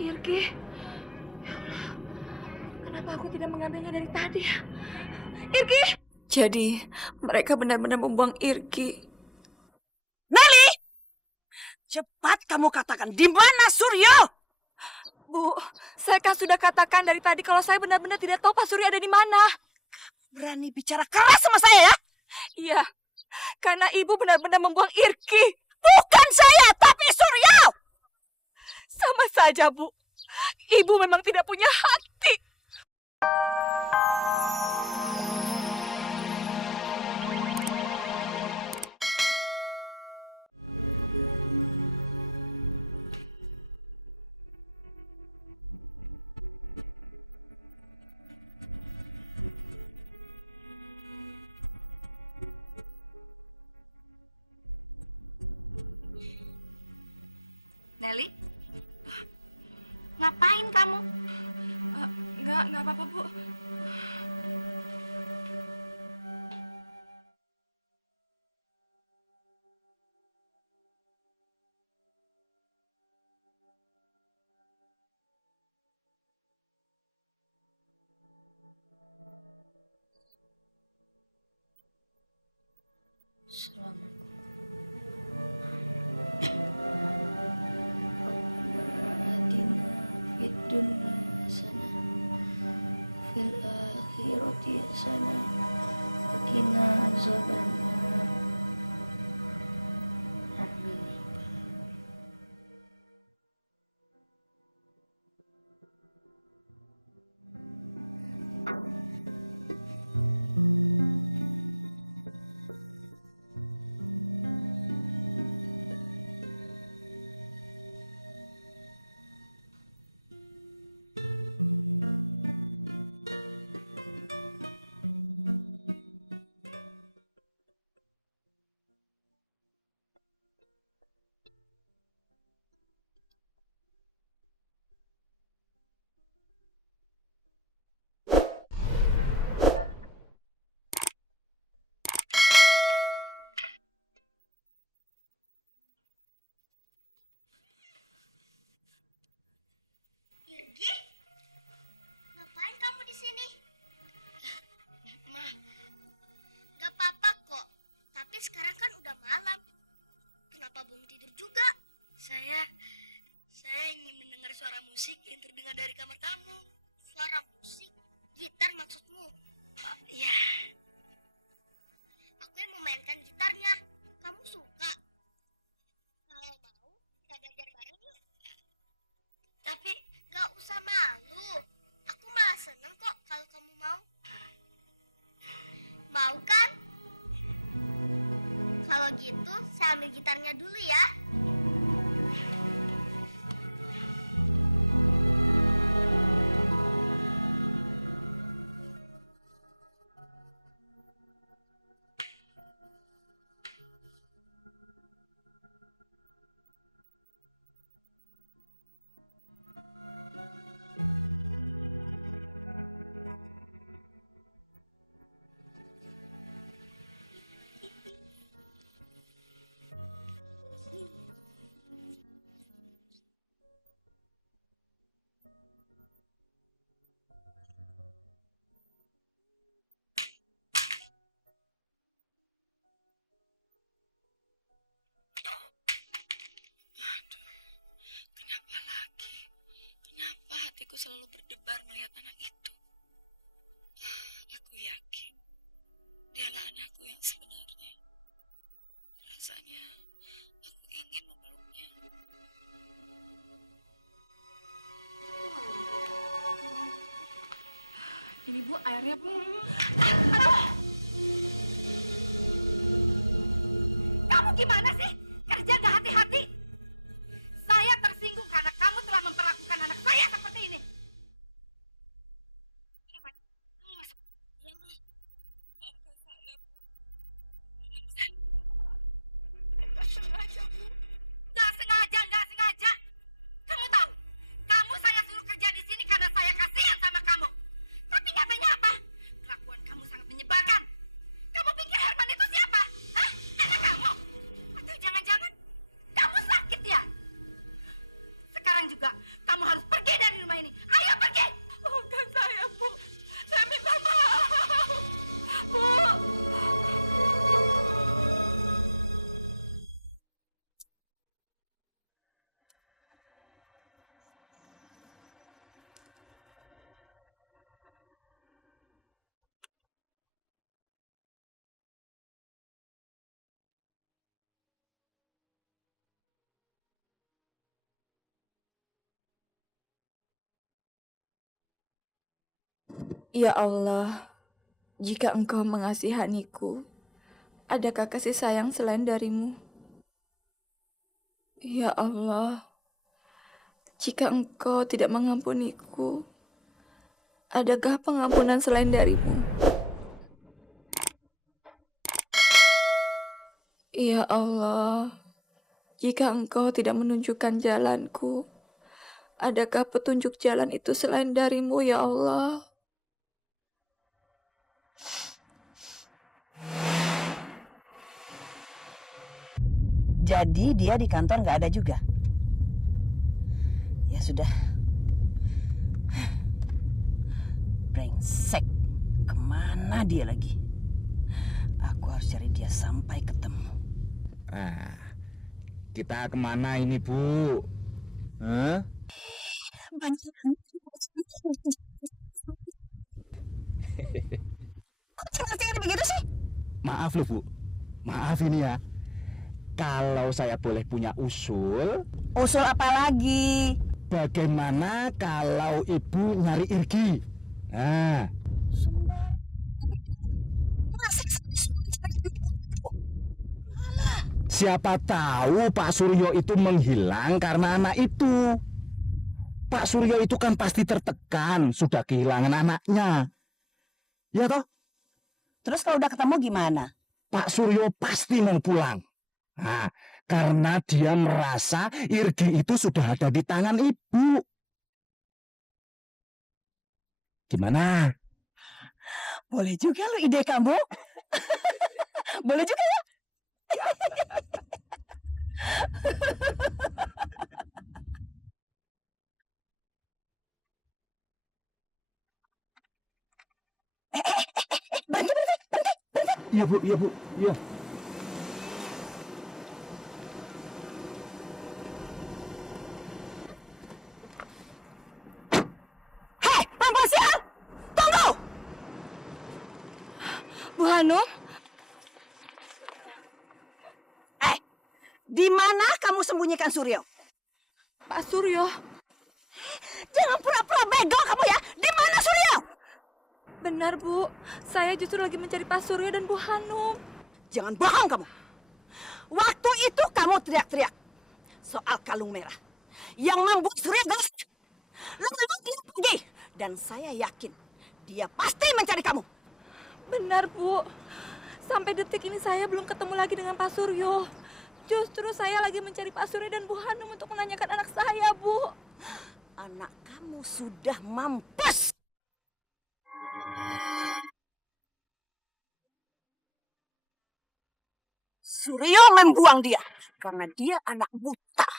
Irgi, ya Allah, kenapa aku tidak mengambilnya dari tadi ya? Irgi! Jadi, mereka benar-benar membuang Irgi. Nelly! Cepat kamu katakan, di mana Suryo? Bu, saya kan sudah katakan dari tadi kalau saya benar-benar tidak tahu Pak Suryo ada di mana. Berani bicara keras sama saya ya? Iya, karena ibu benar-benar membuang Irgi. Bukan saya, tapi Suryo! Sama saja, Bu. Ibu memang tidak punya hati. Nelly, ngapain kamu? Enggak apa-apa, Bu. Irgi, ngapain kamu di sini? Ma, gak apa-apa kok. Tapi sekarang kan udah malam. Kenapa belum tidur juga? Saya ingin mendengar suara musik yang terdengar dari kamar kamu. Suara musik? Gitar maksudmu? Ya. Aku yang memainkan gitarnya. Kamu suka? Kalau mau, kita belajar bareng yuk. Tapi gak usah malu. Aku malah seneng kok kalau kamu mau. Mau kan? Kalau gitu, saya ambil gitarnya dulu ya. Kenapa lagi? Kenapa hatiku selalu berdebar melihat anak itu? Aku yakin dialah anakku yang sebenarnya. Rasanya aku ingin memeluknya. Ini Bu, airnya Bu. Kamu gimana sih? Kerja gak hati-hati? Saya tersinggung karena kamu telah memperlakukan anak saya seperti ini. Kamu masuk. Ya, Ma. Maafkan saya, Bu. Nggak sengaja, Bu. Gak sengaja. Kamu tahu, kamu saya suruh kerja di sini karena saya kasihan sama kamu. Tapi nyatanya apa? Kelakuan kamu sangat menyebalkan. Kamu pikir Herman itu siapa? Hah? Anak kamu? Atau jangan Kamu harus pergi dari rumah ini. Ayo pergi. Maafkan saya, Bu. Saya minta maaf. Bu. Ya Allah, jika Engkau mengasihaniku, adakah kasih sayang selain darimu? Ya Allah, jika Engkau tidak mengampuniku, adakah pengampunan selain darimu? Ya Allah, jika Engkau tidak menunjukkan jalanku, adakah petunjuk jalan itu selain darimu, ya Allah? Jadi dia di kantor nggak ada juga? Ya sudah. Brengsek. Kemana dia lagi? Aku harus cari dia sampai ketemu. Kita kemana ini, Bu? Hah? Kok cengar-cengir begitu sih? Maaf loh, Bu. Maaf ini ya. Kalau saya boleh punya usul, Usul apa lagi? bagaimana kalau Ibu nyari Irgi? Nah, siapa tahu Pak Suryo itu menghilang karena anak itu. Pak Suryo itu kan pasti tertekan, sudah kehilangan anaknya. Ya toh? Terus kalau udah ketemu gimana? Pak Suryo pasti mau pulang. Nah, karena dia merasa Irgi itu sudah ada di tangan Ibu. Gimana? Boleh juga lo ide kamu. Boleh juga ya? Iya, Bu, iya, Bu. Iya. Hei, perempuan sial! Tunggu! Bu Hanum, Di mana kamu sembunyikan Suryo? Pak Suryo. Jangan pura-pura bego kamu ya. Di mana Suryo? Benar, Bu. Saya justru lagi mencari Pak Suryo dan Bu Hanum. Jangan bohong kamu. Waktu itu kamu teriak-teriak soal kalung merah yang membuat Suryo gelas. Lalu dia pergi dan saya yakin dia pasti mencari kamu. Benar, Bu. Sampai detik ini saya belum ketemu lagi dengan Pak Suryo. Justru saya lagi mencari Pak Suryo dan Bu Hanum untuk menanyakan anak saya, Bu. Anak kamu sudah mampus. Suryo membuang dia karena dia anak buta.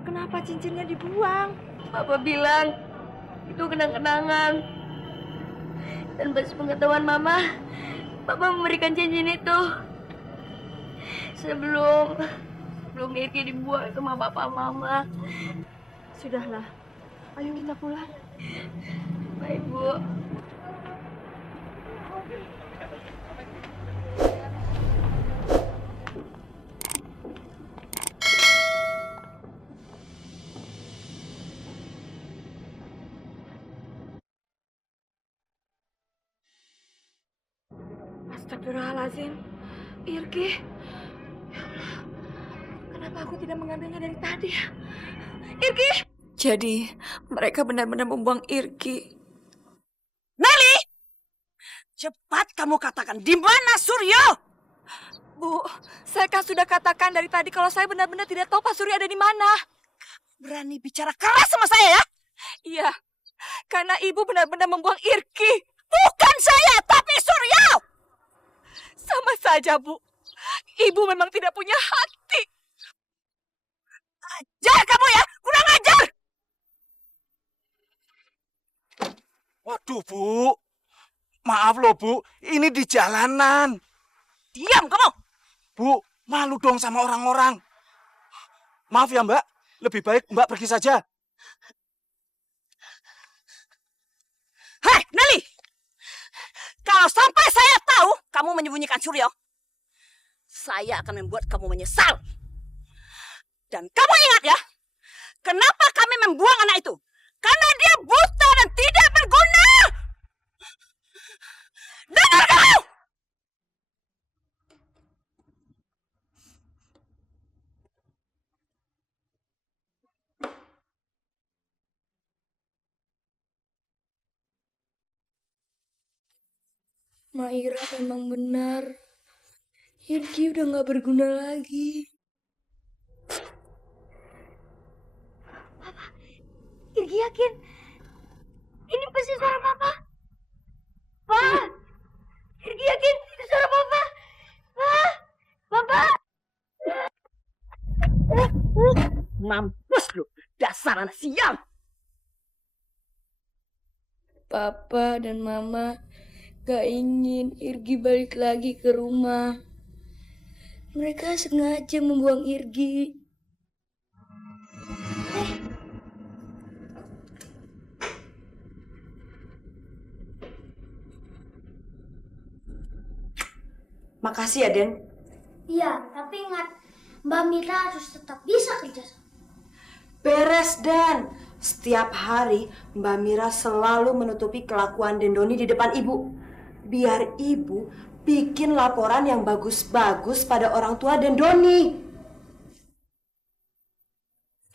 Kenapa cincinnya dibuang? Bapak bilang itu kenang-kenangan. Dan pas pengetahuan Mama, Bapak memberikan cincin itu sebelum Irki dibuang sama Bapak Mama. Sudahlah, ayo kita pulang. Baik, Bu. Astagfirullahaladzim. Irki. Ya Allah. Kenapa aku tidak mengambilnya dari tadi ya? Irki! Jadi, mereka benar-benar membuang Irki. Nelly! Cepat kamu katakan, di mana Suryo? Bu, saya kan sudah katakan dari tadi kalau saya benar-benar tidak tahu Pak Suryo ada di mana. Berani bicara keras sama saya ya? Iya, Karena ibu benar-benar membuang Irki. Bukan saya, tapi Suryo. Sama saja, Bu. Ibu memang tidak punya hati. Ajar kamu ya, kurang ajar. Waduh, Bu. Maaf loh, Bu. Ini di jalanan. Diam kamu. Bu, malu dong sama orang-orang. Maaf ya, Mbak. Lebih baik Mbak pergi saja. Hei, Nelly. Kalau sampai saya tahu kamu menyembunyikan Suryo, saya akan membuat kamu menyesal. Dan kamu ingat ya, kenapa kami membuang anak itu? Karena dia buta dan tidak berguna. Dengar kamu! Maira memang benar. Irki udah gak berguna lagi. Irgi yakin ini pasti suara Papa. Pak, Irgi yakin itu suara Papa. Pak, Papa. Mampus lu, dasar anak sial. Papa dan Mama gak ingin Irgi balik lagi ke rumah. Mereka sengaja membuang Irgi. Makasih ya, Den. Iya, tapi ingat, Mbak Mira harus tetap bisa kerja sama. Beres, Den. Setiap hari Mbak Mira selalu menutupi kelakuan Den Doni di depan Ibu. Biar Ibu bikin laporan yang bagus-bagus pada orang tua Den Doni.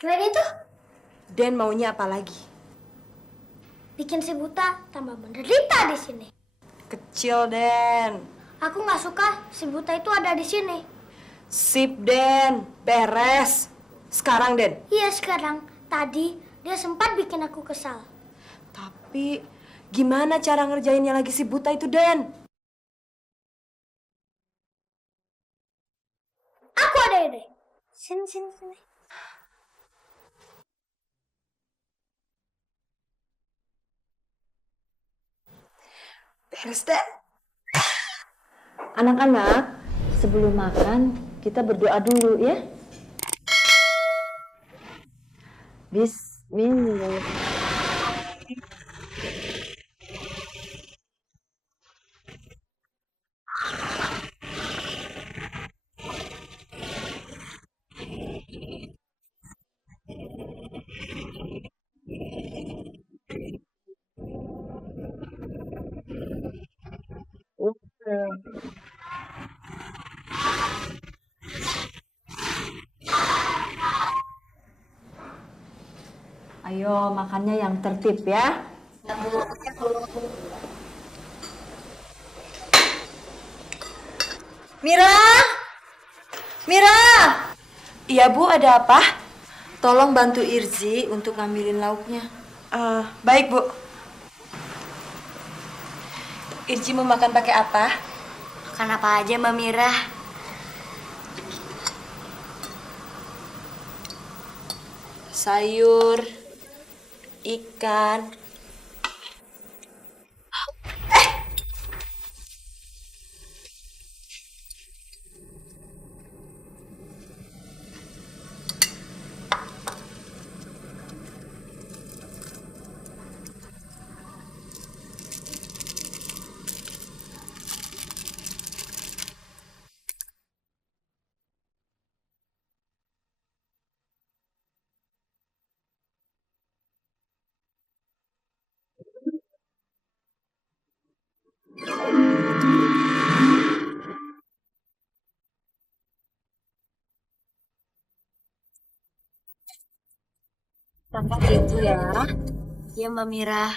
Selain itu, Den maunya apa lagi? bikin si buta tambah menderita di sini. Kecil, Den. Aku nggak suka si buta itu ada di sini. Sip, Den. Beres. Sekarang, Den. Iya sekarang, tadi dia sempat bikin aku kesal. Tapi gimana cara ngerjainnya lagi si buta itu, Den? Aku ada ide. Sini, sini, sini. Beres, Den. Anak-anak, sebelum makan kita berdoa dulu ya. Bismillah. Ayo makannya yang tertib ya. Mira! Mira! Iya, Bu, ada apa? Tolong bantu Irzi untuk ngambilin lauknya. Baik, Bu. Irzi mau makan pakai apa? Makan apa aja Mbak Mira? Sayur, ikan. Itu ya. Ya Mbak Mira.